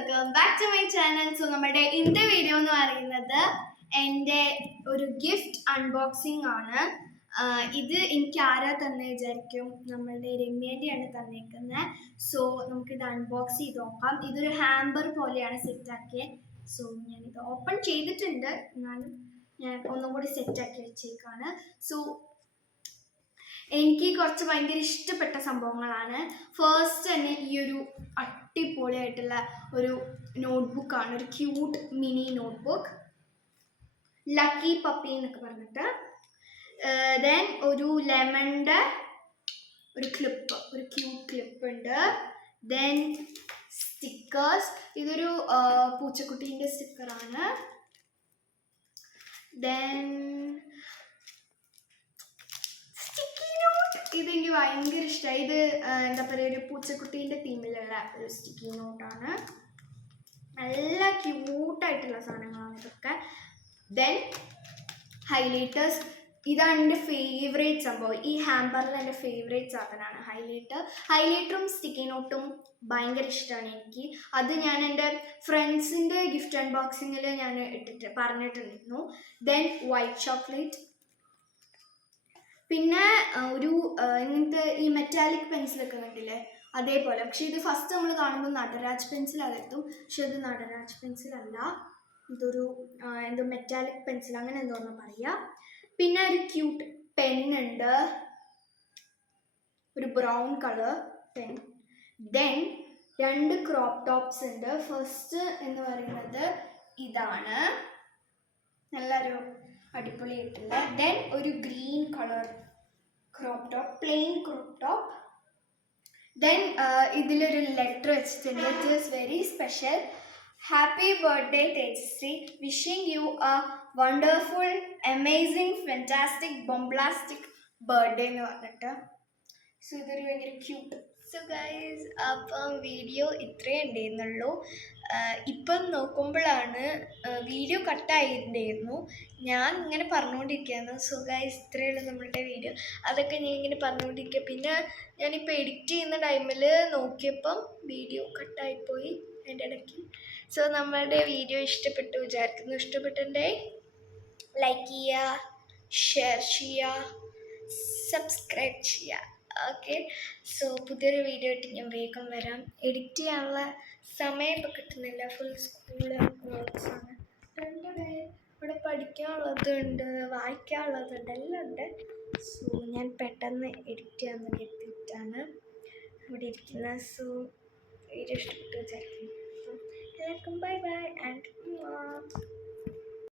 Welcome back to my channel. So നമ്മുടെ ഇന്നത്തെ video എന്ന് പറയുന്നത് എൻ്റെ ഒരു ഗിഫ്റ്റ് അൺബോക്സിംഗ് ആണ്. ഇത് എനിക്ക് ആരാ തന്നെ വിചാരിക്കും, നമ്മളുടെ രമ്യേൻ്റെയാണ് തന്നേക്കുന്നത്. സോ നമുക്കിത് അൺബോക്സ് ചെയ്ത് നോക്കാം. ഇതൊരു ഹാമ്പർ പോലെയാണ് സെറ്റാക്കിയത്. സോ ഞാനിത് ഓപ്പൺ ചെയ്തിട്ടുണ്ട്, എന്നാലും ഞാൻ ഒന്നും കൂടി സെറ്റാക്കി വെച്ചേക്കാണ്. സോ എനിക്ക് കുറച്ച് ഭയങ്കര ഇഷ്ടപ്പെട്ട സംഭവങ്ങളാണ്. ഫസ്റ്റ് തന്നെ ഈ ഒരു അടിപൊളിയായിട്ടുള്ള ഒരു നോട്ട്ബുക്കാണ്, ഒരു cute mini notebook, lucky puppy എന്നൊക്കെ പറഞ്ഞിട്ട്. ദെൻ ഒരു ലെമണിൻ്റെ ഒരു ക്ലിപ്പ്, ഒരു ക്യൂട്ട് ക്ലിപ്പ് ഉണ്ട്. ദെൻ സ്റ്റിക്കേഴ്സ്, ഇതൊരു പൂച്ചക്കുട്ടീൻ്റെ സ്റ്റിക്കറാണ്. ദെൻ ഇതെനിക്ക് ഭയങ്കര ഇഷ്ടമായി. ഇത് എന്താ പറയുക, ഒരു പൂച്ചക്കുട്ടീൻ്റെ തീമിലുള്ള ഒരു സ്റ്റിക്കി നോട്ടാണ്. നല്ല ക്യൂട്ടായിട്ടുള്ള സാധനങ്ങളാണ് ഇതൊക്കെ. ദെൻ ഹൈലൈറ്റേഴ്സ്, ഇതാണ് എൻ്റെ ഫേവറേറ്റ് സംഭവം. ഈ ഹാമ്പറിൽ എൻ്റെ ഫേവറേറ്റ് സാധനമാണ് ഹൈലൈറ്ററും സ്റ്റിക്കി നോട്ടും ഭയങ്കര ഇഷ്ടമാണ് എനിക്ക്. അത് ഞാൻ എൻ്റെ ഫ്രണ്ട്സിൻ്റെ ഗിഫ്റ്റ് അൺബോക്സിങ്ങിൽ ഞാൻ പറഞ്ഞിട്ടുണ്ടായിരുന്നു. ദെൻ വൈറ്റ് ചോക്ലേറ്റ്, പിന്നെ ഒരു ഇങ്ങനത്തെ ഈ മെറ്റാലിക് പെൻസിലൊക്കെ കണ്ടില്ലേ, അതേപോലെ. പക്ഷെ ഇത് ഫസ്റ്റ് നമ്മൾ കാണുമ്പോൾ നടരാജ് പെൻസിലാകത്തും, പക്ഷെ ഇത് നടരാജ് പെൻസിലല്ല, ഇതൊരു എന്തോ മെറ്റാലിക് പെൻസിൽ അങ്ങനെ എന്തോന്ന് പറയുക. പിന്നെ ഒരു ക്യൂട്ട് പെന്നുണ്ട്, ഒരു brown colour pen. Then 2 crop tops ഉണ്ട്. ഫസ്റ്റ് എന്ന് പറയുന്നത് ഇതാണ്, നല്ലൊരു അടിപൊളിയായിട്ടുള്ള. ദെൻ ഒരു green colour crop top, plain crop top. Then ഇതിലൊരു ലെറ്റർ വെച്ചിട്ടുണ്ട്. It is very special. Happy birthday Tejashree, wishing you a wonderful amazing fantastic bomblastic birthday എന്ന് പറഞ്ഞിട്ട്. സോ ഇതൊരു ഭയങ്കര ക്യൂട്ട്. സോ ഗൈസ്, അപ്പം വീഡിയോ ഇത്രയേ ഉണ്ടായിരുന്നുള്ളൂ. ഇപ്പം നോക്കുമ്പോഴാണ് വീഡിയോ കട്ടായിട്ടുണ്ടായിരുന്നു. ഞാൻ ഇങ്ങനെ പറഞ്ഞുകൊണ്ടിരിക്കുകയാണ്. സോ ഗൈസ്, ഇത്രയുള്ള നമ്മളുടെ വീഡിയോ. അതൊക്കെ ഞാൻ ഇങ്ങനെ പറഞ്ഞുകൊണ്ടിരിക്കുക. പിന്നെ ഞാനിപ്പോൾ എഡിറ്റ് ചെയ്യുന്ന ടൈമിൽ നോക്കിയപ്പം വീഡിയോ കട്ടായിപ്പോയി അതിൻ്റെ ഇടയ്ക്ക്. സോ നമ്മളുടെ വീഡിയോ ഇഷ്ടപ്പെട്ടു വിചാരിക്കുന്നു. ഇഷ്ടപ്പെട്ടിട്ടുണ്ടെങ്കിൽ ലൈക്ക് ചെയ്യുക, ഷെയർ ചെയ്യുക, സബ്സ്ക്രൈബ് ചെയ്യുക. ഓക്കെ, സോ പുതിയൊരു വീഡിയോ ആയിട്ട് ഞാൻ വേഗം വരാം. എഡിറ്റ് ചെയ്യാനുള്ള സമയം ഇപ്പോൾ കിട്ടുന്നില്ല, ഫുൾ സ്കൂൾ വർക്ക്സാണ്. ഇവിടെ പഠിക്കാനുള്ളതുണ്ട്, വായിക്കാനുള്ളതുണ്ട്, എല്ലാം ഉണ്ട്. സോ ഞാൻ പെട്ടെന്ന് എഡിറ്റ് ചെയ്യാമെന്ന് കരുതിയിട്ടാണ് ഇവിടെ ഇരിക്കുന്നത്. സോ വീഡിയോ ഇഷ്ടപ്പെട്ടു വിചാരിക്കുന്നു. എല്ലാവർക്കും ബൈ ബൈ ആൻഡ്